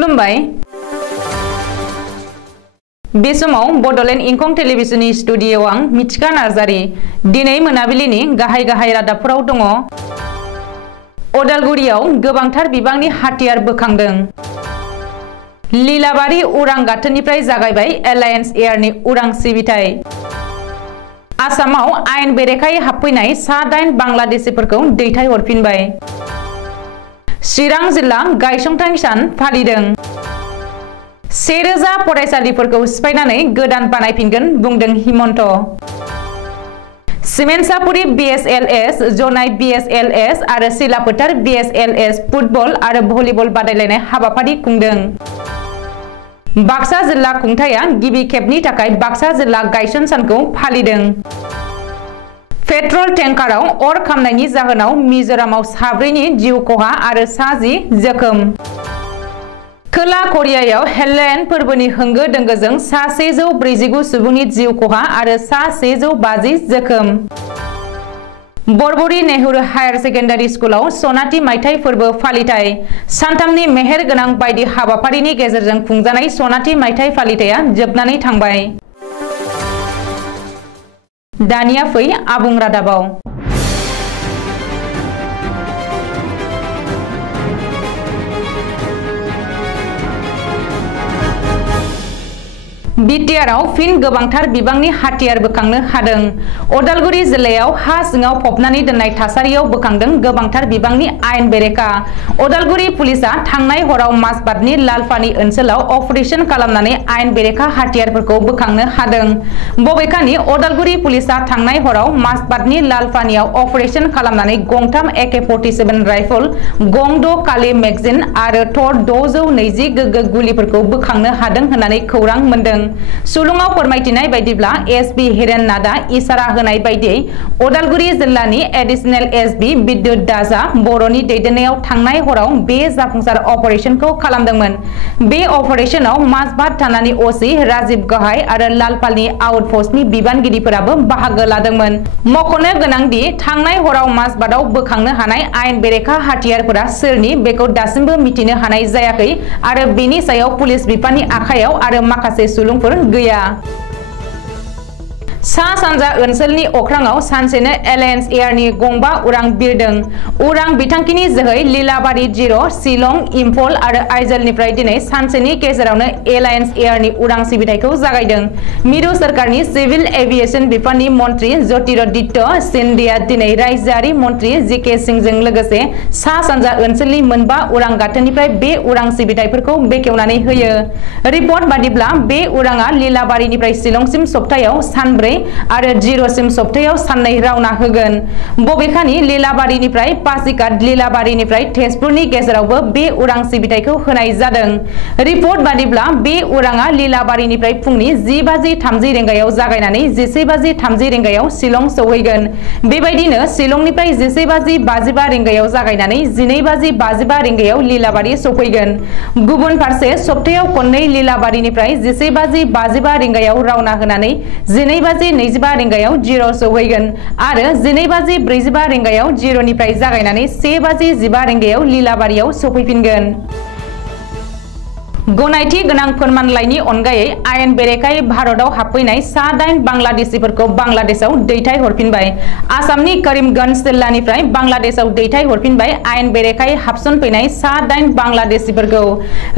खुलुमबाय बे समाव बडलेण्ड इंखं टेलिभिजननि स्टुडियोआव आं मिथिका नार्जारी दिनै मोनाबिलिनि गाहाय रादाबफोराव दङ। अदालगुरियाव गोबांथार बिबांनि हाथियार बोखांदों। लीलाबारी उरां गाथोननिफ्राय जागायबाय एलायन्स एयारनि उरां सिबिथाय। आसामाव आयेन बेरेखायै हाबफैनाय सा-8 बांलादेशीफोरखौ दैथायहरफिनबाय। चिरां जिल्ला गायसंथाय सान फालिदों। 1000 फरायसालिफोरखौ सिफायनानै गोदान बानायफिनगोन बुंदों हिमन्त। सिमेन्सापुरी BSLS, जनाय BSLS आरो सिलाफोथार BSLS फुटबल आरो भलिबल बादायलायनाय हाबाफारि खुंदों। बाक्सा जिल्ला खुंथाया गिबि खेबनि थाखाय बाक्सा जिल्ला गायसन सानखौ फालिदों। पेट्रल टेंकाराव अर खामनायनि जाहोनाव मिजोरामाव 4नि जिउ खहा आरो 10 जोखोम। खोला करियायाव हेल'एन फोरबोनि होंगो दोंगोजों 149 सुबुंनि जिउ खहा आरो 150 जोखोम। बरबरी नेहरू हायार सेकेन्डारि स्कुलाव सनाथि मायथाइ फोरबो फालिथाय। सानथामनि मेहेर गोनां बायदि हाबाफारिनि गेजेरजों खुंजानाय सनाथि मायथाइ फालिथाया जोबनानै थांबाय। दानिया फै आबुं रादाबाव। बिटिआरआव फिन गोबांथार बिबांनि हाथियार बोखांनो हादों। अदालगुरि जिल्लायाव हा सिङाव फबनानै दोननाय थासारियाव बोखांदों गोबांथार बिबांनि आयेन बेरेखा। अदालगुरि पुलिसा थांनाय हराव माजबाटनि लालपानि ओनसोलाव अपारेशन खालामनानै आयेन बेरेखा हाथियारफोरखौ बोखांनो हादों। बबेखानि अदालगुरि पुलिसा थांनाय हराव माजबाटनि लालपानियाव अपारेशन खालामनानै गंथाम AK-47 राइफल, गं 6 काले मेगजिन आरो थर 620 गोगो गुलिफोरखौ बोखांनो हादों होननानै खौरां मोनदों। सुलुङाव फोरमायथिनाय बायदिब्ला एसपि हिरेन नाथआ इसारा होनाय बायदियै अदालगुरि जिल्लानि एडिशनेल एसपि बिद्युत दासआ बर'नि दैदेननायाव थांनाय हराव बे जाफुंसार अपारेशनखौ खालामदोंमोन। बे अपारेशनाव माजबाट थानानि असि राजीव गाहाय आरो लालपालनि आउटपस्टनि बिबानगिरिफोराबो बाहागो लादोंमोन। मख'नो गोनांदि थांनाय हराव माजबाटआव बोखांनो हानाय आयेन बेरेखा हाथियारफोरा सोरनि बेखौ दासिमबो मिथिनो हानाय जायाखै आरो बेनि सायाव पुलिस बिफाननि आखायाव आरो माखासे सुलुंफोर गैया। सा-सानजा ओनसोलनि अख्राङाव सानसेनो एलायन्स एयारनि गंबा उरां बिरदों। उरां बिथांखिनि जोहै लीलाबारी 0, शिलं, इम्फल आरो आइजलनिफ्राय दिनै सानसेनि गेजेरावनो एलायन्स एयारनि उरां सिबिथायखौ जागायदों। मिरु सोरखारनि सिभिल एभिएशन बिफाननि मन्त्रि ज्योतिरादित्य सिन्धिया दिनै रायजोआरि मन्त्रि JK सिंहजों लोगोसे सा-सानजा ओनसोलनि मोनबा उरां गाथोननिफ्राय बे उरां सिबिथायफोरखौ बेखेवनानै होयो। रिपर्ट बादिब्ला बे उरांआ लीलाबारीनिफ्राय शिलंसिम सप्तायाव सानब्रै आरो 0 सिम सप्तायाव साननै रावना होगोन। बबेखानि लीलाबारीनिफ्राय पासीघाट, लीलाबारीनिफ्राय तेजपुरनि गेजेरावबो बे उरां सिबिथायखौ होनाय जादों। रिपर्ट बादिब्ला बे उरांआ लीलाबारीनिफ्राय फुंनि 10:30 रिंगायाव जागायनानै 11:30 रिंगायाव शिलं सौहैगोन। बेबायदिनो शिलंनिफ्राय 11:55 रिंगायाव जागायनानै 12:55 रिंगायाव लीलाबारी सौफैगोन। गुबुन फारसे सप्तायाव खननै लीलाबारीनिफ्राय 11:55 रिंगायाव रावना होनानै 12:25 रिंगायाव 0 सौहैगोन आरो 12:45 रिंगायाव 0 निफ्राय जागायनानै 1:15 रिंगायाव लीलाबारीयाव सौफैफिनगोन। गनायथि गोनां फोरमानलाइनि अनगायै आयेन बेरेखायै भारतआव हाबफैनाय सा-8 बांलादेशीफोरखौ बांलादेशआव दैथायहरफिनबाय। आसामनि करीमगंज जिल्लानिफ्राय बांलादेशआव दैथायहरफिनबाय आयेन बेरेखायै हाबसनफैनाय सा-8 बांलादेशीफोरखौ।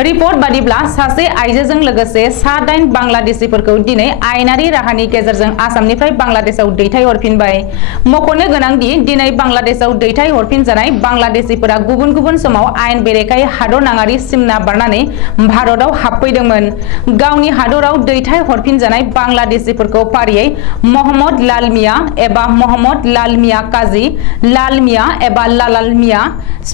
रिपर्ट बादिब्ला सासे आइजोजों लोगोसे सा-8 बांलादेशीफोरखौ दिनै आयेनारि राहानि गेजेरजों आसामनिफ्राय बांलादेशआव दैथायहरफिनबाय। मख'नो गोनांदि दिनै बांलादेशआव दैथायहरफिनजानाय बांलादेशीफोरा गुबुन गुबुन समाव आयेन बेरेखायै हादरनाङारि सिमना बारनानै भारतआव हाबफैदोंमोन। गावनि हादराव दैथायहरफिनजानाय बांलादेशीफोरखौ फारियै मोहम्मद लाल मिया एबा मोहम्मद लाल मिया काजी, लाल मिया एबा लालाल मिया,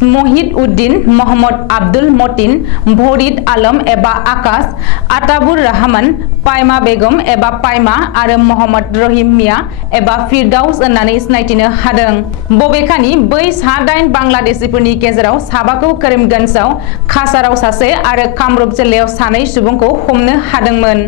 महिद उद्दीन, मोहम्मद आब्दुल मतिन, फरीद आलम एबा आकाश, आताबुर रहमान, पाइमा बेगम एबा पाइमा आरो मोहम्मद रहिम मिया एबा फिरदाउस होननानै सिनायथिनो हादों। बबेखानि बै सा-8 बांलादेशीफोरनि गेजेराव साबाखौ करीमगंजआव, काछाराव सासे आरो कामरुप जिल्लायाव सानै सुबुंखौ हमनो हादोंमोन।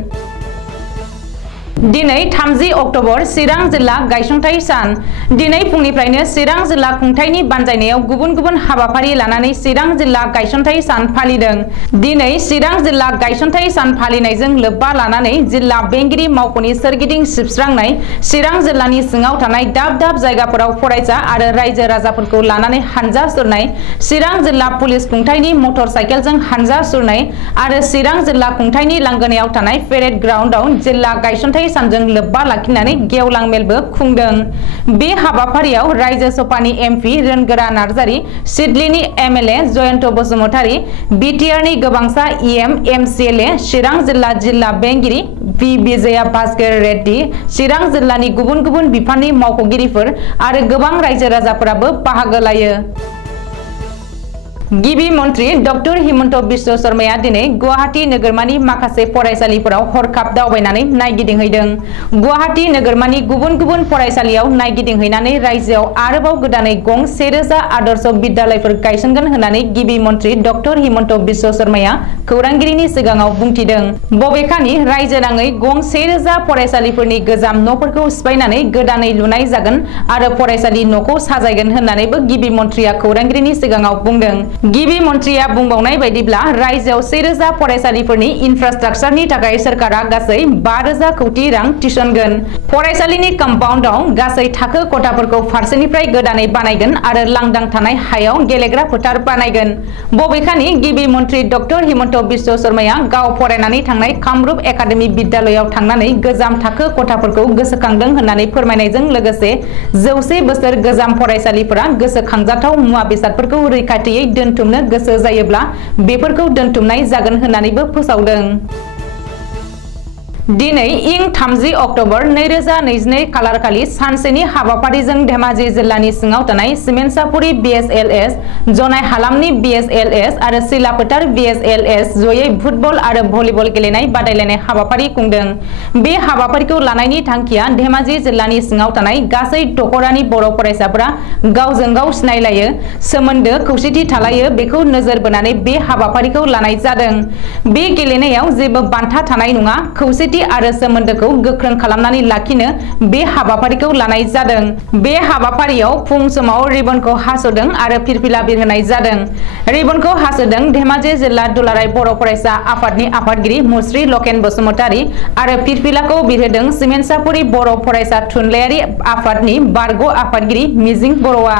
दिनै 30 अक्ट'बर चिरां जिल्ला गायसनथाय सान। दिनै फुंनिफ्रायनो चिरां जिल्ला खुंथायनि बानजायनायाव गुबुन गुबुन हाबाफारि लानानै चिरां जिल्ला गायसनथाय सान फालिदों। दिनै चिरां जिल्ला गायसनथाय सान फालिनायजों लोब्बा लानानै जिल्ला बेंगिरि मावख'नि सोरगिदिं सिबस्रांनाय, चिरां जिल्लानि सिङाव थानाय दाब दाब जायगाफोराव फरायसा आरो रायजो राजाफोरखौ लानानै हानजा सुरनाय, चिरां जिल्ला पुलिस खुंथायनि मटर साइकेलजों हानजा सुरनाय आरो चिरां जिल्ला खुंथायनि लांगोनायाव थानाय पेरेड ग्राउन्डआव जिल्ला गायसनथाय सानजों लोब्बा लाखिनानै गेवलां मेलबो खुंदों। बे हाबाफारियाव रायजो सभानि एमपि रोनगोरा नार्जारी, सिडलीनि एमएलए जयन्त बसुमतारी, बिटिआरनि गोबांसा इएम एमसिएलए, चिरां जिल्ला बेंगिरि पि विजया भास्कर रेड्डी, चिरां जिल्लानि गुबुन गुबुन बिफाननि मावख'गिरिफोर आरो गोबां रायजो राजाफोराबो बाहागो लायो। गिबि मन्त्रि डक्टर हिमन्त बिश्व शर्माया दिनै गुवाहाटी नोगोरमानि माखासे फरायसालिफोराव हरखाब दावबायनानै नायगिदिंहैदों। गुवाहाटी नोगोरमानि गुबुन गुबुन फरायसालियाव नायगिदिंहैनानै रायजोआव आरोबाव गोदानै गं 1000 आदर्श बिद्यालयफोर गायसनगोन होननानै गिबि मन्त्रि डक्टर हिमन्त बिश्व शर्माया खौरांगिरिनि सिगाङाव बुंथिदों। बबेखानि रायजो नाङै गं 1000 फरायसालिफोरनि गोजाम न'फोरखौ सिफायनानै गोदानै लुनाय जागोन आरो फरायसालि न'खौ साजायगोन होननानैबो गिबि मन्त्रिया खौरांगिरिनि सिगाङाव बुंदों। गिबि मन्त्रिया बुंबावनाय बायदिब्ला रायजोआव 1000 फरायसालिफोरनि इनफ्रास्ट्राक्चारनि थाखाय सरकारा गासै 5000 कौटि रां थिसनगोन। फरायसालिनि कम्पाउन्डआव गासै थाखो खथाफोरखौ फारसेनिफ्राय गोदानै बानायगोन आरो लांदां थानाय हायाव गेलेग्रा फोथार बानायगोन। बबेखानि गिबि मन्त्रि डक्टर हिमन्त बिश्व शर्माया गाव फरायनानै थांनाय कामरुप एकाडेमि बिद्यालयाव थांनानै गोजाम थाखो खथाफोरखौ गोसोखांदों होननानै फोरमायनायजों लोगोसे 100 बोसोर गोजाम फरायसालिफोरा गोसोखांजाथाव मुवा बेसादफोरखौ रैखाथियै दोनथुमनो गोसो जायोब्ला बेफोरखौ दोनथुमनाय जागोन होननानैबो फोसावदों। दिनै इं 30 अक्ट'बर 2022 खालारखालि सानसेनि हाबाफारिजों धेमाजि जिल्लानि सिङाव थानाय सिमेन्सापुरि बिएसएलएस, जनाय हालामनि बिएसएलएस आरो सिलाफोथार बिएसएलएस जयै फुटबल आरो भलिबल गेलेनाय बादायलायनाय हाबाफारि खुंदों। बे हाबाफारिखौ लानायनि थांखिया धेमाजि जिल्लानि सिङाव थानाय गासै दखरानि बर' फरायसाफोरा गावजों गाव सिनायलायो, सोमोन्दो खौसेथि थालायो बेखौ नोजोर बोनानै बे हाबाफारिखौ लानाय जादों। बे गेलेनायाव जेबो बान्था थानाय नङा, खौसेथि आरो सोमोन्दोखौ गोख्रों खालामनानै लाखिनो बे हाबाफारिखौ लानाय जादों। बे हाबाफारियाव फुं समाव रिबनखौ हास'दों आरो फिरफिला बिरहोनाय जादों। रिबनखौ हास'दों धेमाजि जिल्ला दुलाराय बर' फरायसा आफादनि आफादगिरि मुस्रि लकेन बसुमतारी आरो फिरफिलाखौ बिरहोदों सिमेन्सापुरि बर' फरायसा थुनलाइयारि आफादनि बारग' आफादगिरि मिजिं बर'आ।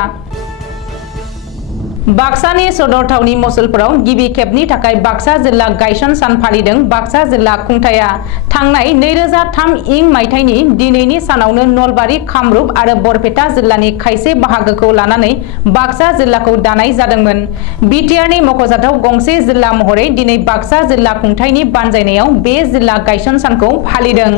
बाक्सानि सदर थावनि मसलपुराव गिबि खेबनि थाखाय बाक्सा जिल्ला गायसन सान फालिदों बाक्सा जिल्ला खुंथाया। थांनाय 2003 इं मायथाइनि दिनैनि सानावनो नलबारि, कामरुप आरो बरपेटा जिल्लानि खायसे बाहागोखौ लानानै बाक्सा जिल्लाखौ दानाय जादोंमोन। बिटिआरनि मख'जाथाव गंसे जिल्ला महरै दिनै बाक्सा जिल्ला खुंथायनि बानजायनायाव बे जिल्ला गायसन सानखौ फालिदों।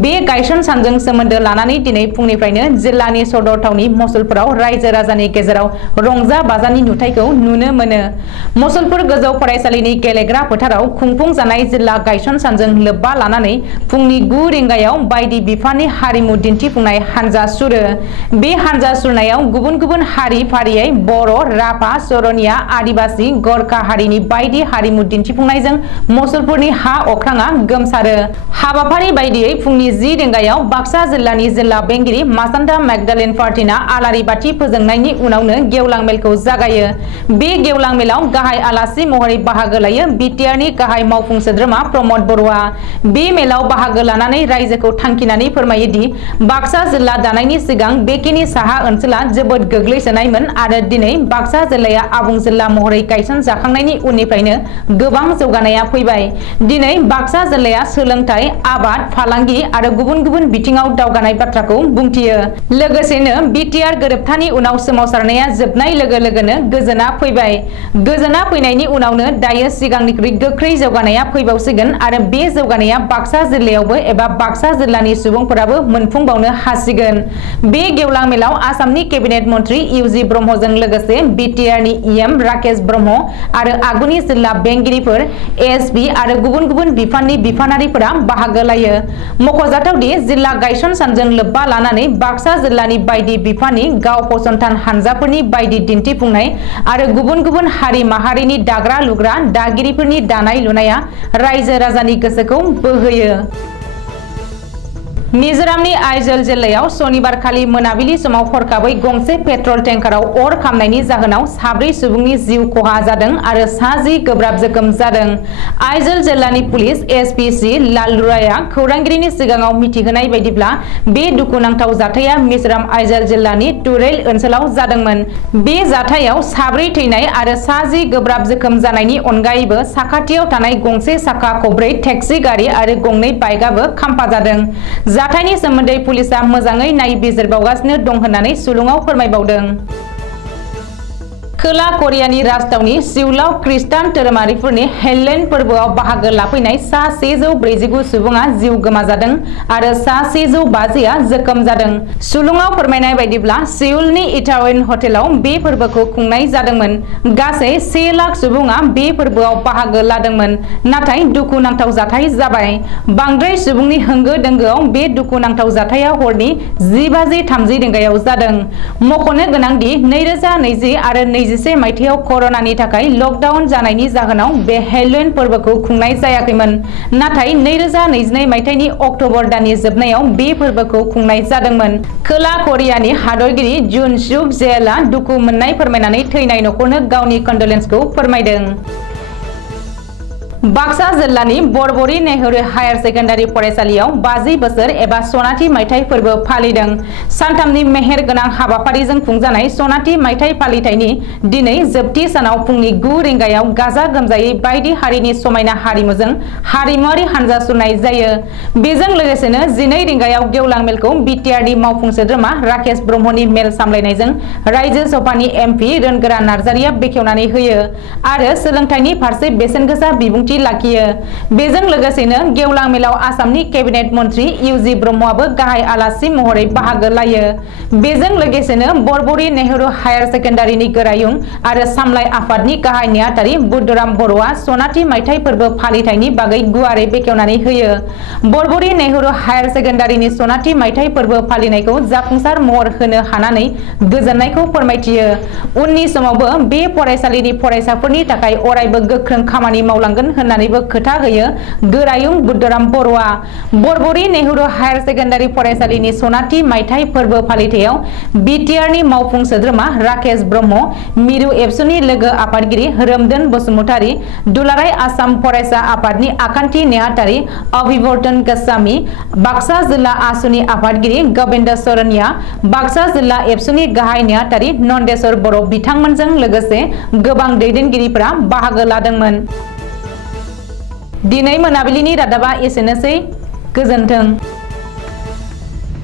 बे गायसन सानजों सोमोन्दो लानानै दिनै फुंनिफ्रायनो जिल्लानि सदर थावनि मसलपुराव रायजो राजानि गेजेराव रंजा बाजानि नुथाय नुनो मोनो। मसलपुर गोजौ फरायसालिनि गेलेग्रा फोथाराव खुंफुं जानाय जिल्ला गायसन सानजों लोब्बा लानानै फुंनि 9 रिंगायाव बायदि बिफाननि हारिमु दिन्थिफुंनाय हानजा सुरो। बे हानजा सुरनायाव गुबुन गुबुन हारि फारियै बर', राभा, सरनिया, आदिबासि, गरखा हारिनि बायदि हारिमु दिन्थिफुंनायजों मसलपुरनि हा अख्राङा गोमसारो। हाबाफारि बायदियै फुंनि 10 रिंगायाव बाक्सा जिल्लानि जिल्ला बेंगिरि मासान्दा मेगदालिन पार्टिना आलारि बाथि फोजोंनायनि उनावनो गेवलां मेलखौ जागायो। बे गेवलां मेलाव गाहाय आलासि महरै बाहागो लायो बिटिआरनि गाहाय मावफुं सोद्रोमा प्रमद बर'आ। बे मेलाव बाहागो लानानै रायजोखौ थांखिनानै फोरमायो दि बाक्सा जिल्ला दानायनि सिगां बेखिनि साहा ओनसोला जोबोद गोग्लैसोनायमोन आरो दिनै बाक्सा जिल्लाया आबुं जिल्ला महरै गायसन जाखांनायनि उननिफ्रायनो गोबां जौगानाया फैबाय। दिनै बाक्सा जिल्लाया सोलोंथाइ, आबाद, फालांगि आरो गुबुन गुबुन बिथिङाव दावगानाय बाथ्राखौ बुंथियो। लोगोसेनो बिटिआर गोरोबथानि उनाव सोमावसारनाया जोबनाय लोगो लोगोनो गोजोना फैबाय। गोजोना फैनायनि उनावनो दायो सिगांनिख्रुइ गोख्रै जौगानाया फैबावसिगोन आरो बे जौगानाया बाक्सा जिल्लायावबो एबा बाक्सा जिल्लानि सुबुंफोराबो मोनफुंबावनो हासिगोन। बे गेवलां मेलाव आसामनि केबिनेट मन्त्रि इउजि ब्रह्मजों लोगोसे बिटिआरनि इएम राकेश ब्रह्म आरो आगुनि जिल्ला बेंगिरिफोर, एसपि आरो गुबुन गुबुन बिफाननि बिफानारिफोरा बाहागो लायो। मख'जाथावदि जिल्ला गायसन सानजों लोब्बा लानानै बाक्सा जिल्लानि बायदि बिफाननि गाव फसंथान हानजाफोरनि बायदि दिन्थिफुंनाय आरो गुबुन गुबुन हारि माहारिनि दाग्रा लुग्रा दागिरिफोरनि दानाय लुनाया रायजो राजानि गोसोखौ बोहोयो। मिजोरामनि आइजल जिल्लायाव सनिबार खालि मोनाबिलि समाव हरखाबै गंसे पेट्रल टेंकाराव अर खामनायनि जाहोनाव 4 सुबुंनि जिउ खहा जादों आरो 10 गोब्राब जोखोम जादों। आइजल जिल्लानि पुलिस एसपीसी लालुराया खौरांगिरिनि सिगाङाव मिथिहोनाय बायदिब्ला बे दुखुनांथाव जाथाया मिजोराम आइजल जिल्लानि तुरेल ओनसोलाव जादोंमोन। बे जाथायाव 4 थैनाय आरो 10 गोब्राब जोखोम जानायनि अनगायैबो साखाथियाव थानाय गंसे साखा खब्रै टेक्सि गारि आरो गंनै बाइकआबो खामफा जादों। जाथायनि सोमोन्दै पुलिसा मोजाङै नायबिजिरबावगासिनो दं होननानै सुलुङाव फोरमायबावदों। खोला कोरियानि राजथावनि सिउलाव खृष्टान धोरोमारिफोरनि हेल'उइन फोरबोआव बाहागो लाफैनाय 149 सुबुङा जिउ गोमाजादों आरो 150आ जोखोम जादों। सुलुङाव फोरमायनाय बायदिब्ला सिउलनि इटावेन हटेलाव बे फोरबोखौ खुंनाय जादोंमोन। गासै 1 लाख सुबुङा बे फोरबोआव बाहागो लादोंमोन, नाथाय दुखुनांथाव जाथाय जाबाय। बांद्राय सुबुंनि होंगो दोंगोआव बे दुखुनांथाव जाथाया हरनि 10:30 रिंगायाव जादों। मख'नो गोनांदि 2020 आरो 2021 मायथाइयाव कर'नानि थाखाय लकडाउन जानायनि जाहोनाव बे हेल'उइन फोरबोखौ खुंनाय जायाखैमोन, नाथाय 2022 मायथाइनि अक्ट'बर दाननि जोबनायाव बे फोरबोखौ खुंनाय जादोंमोन। खोला कोरियानि हादरगिरि जुन सुक जेलआ दुखु मोननाय फोरमायनानै थैनाय नखरनो गावनि कन्डलेन्सखौ फोरमायदों। बाक्सा जिल्लानि बरबरी नेहरू हायार सेकेन्डारि फरायसालियाव 50 बोसोर एबा सनाथि मायथाइ फोरबो फालिदों। सानथामनि मेहेर गोनां हाबाफारिजों खुंजानाय सनाथि मायथाइ फालिथायनि दिनै जोबथि सानाव फुंनि 9 रिंगायाव गाजा गोमजायै बायदि हारिनि समायना हारिमुजों हारिमुआरि हानजा सुरनाय जायो। बेजों लोगोसेनो 12 रिंगायाव गेवलां मेलखौ बिटिआरनि मावफुं सोद्रोमा राकेश ब्रह्मनि मेल सामलायनायजों रायजो सभानि एमपि रोनगोरा नार्जारिया बेखेवनानै होयो आरो सोलोंथाइनि फारसे बेसेनगोसा बिबुंथि लाखियो। बेजों लोगोसेनो गेवलां मेलाव आसामनि केबिनेट मन्त्रि इउजि ब्रह्मआबो गाहाय आलासि महरै बाहागो लायो। बेजों लोगोसेनो बरबरी नेहरू हायार सेकेन्डारिनि गोरायुं आरो सामलाय आफादनि गाहाय नेहाथारि बुद्धराम बर'आ सनाथि मायथाइ फोरबो फालिथायनि बागै गुवारै बेखेवनानै होयो। बरबरी नेहरू हायार सेकेन्डारिनि सनाथि मायथाइ फोरबो फालिनायखौ जाफुंसार महर होनो हानानै गोजोननायखौ फोरमायथियो। उननि समावबो बे फरायसालिनि फरायसाफोरनि थाखाय अरायबो गोख्रों खामानि मावलांगोन होननानैबो खोथा होयो गोरायुं बुद्धराम बर'आ। बरबरी नेहरू हायार सेकेन्डारि फरायसालिनि सनाथि मायथाइ फोरबो फालिथायाव बिटिआरनि मावफुं सोद्रोमा राकेश ब्रह्म, मिरु एबसुनि लोगो आफादगिरि रोमदोन बसुमतारी, दुलाराय आसाम फरायसा आफादनि आखान्थि नेहाथारि अभिवर्तन गोस्वामी, बाक्सा जिल्ला आसुनि आफादगिरि गोविन्द सरनिया, बाक्सा जिल्ला एबसुनि गाहाय नेहाथारि नन्देश्वर बर' बिथांमोनजों लोगोसे गोबां दैदेनगिरिफोरा बाहागो लादोंमोन। दिनै मोनाबिलिनि रादाबा एसेनोसै। गोजोन्थों।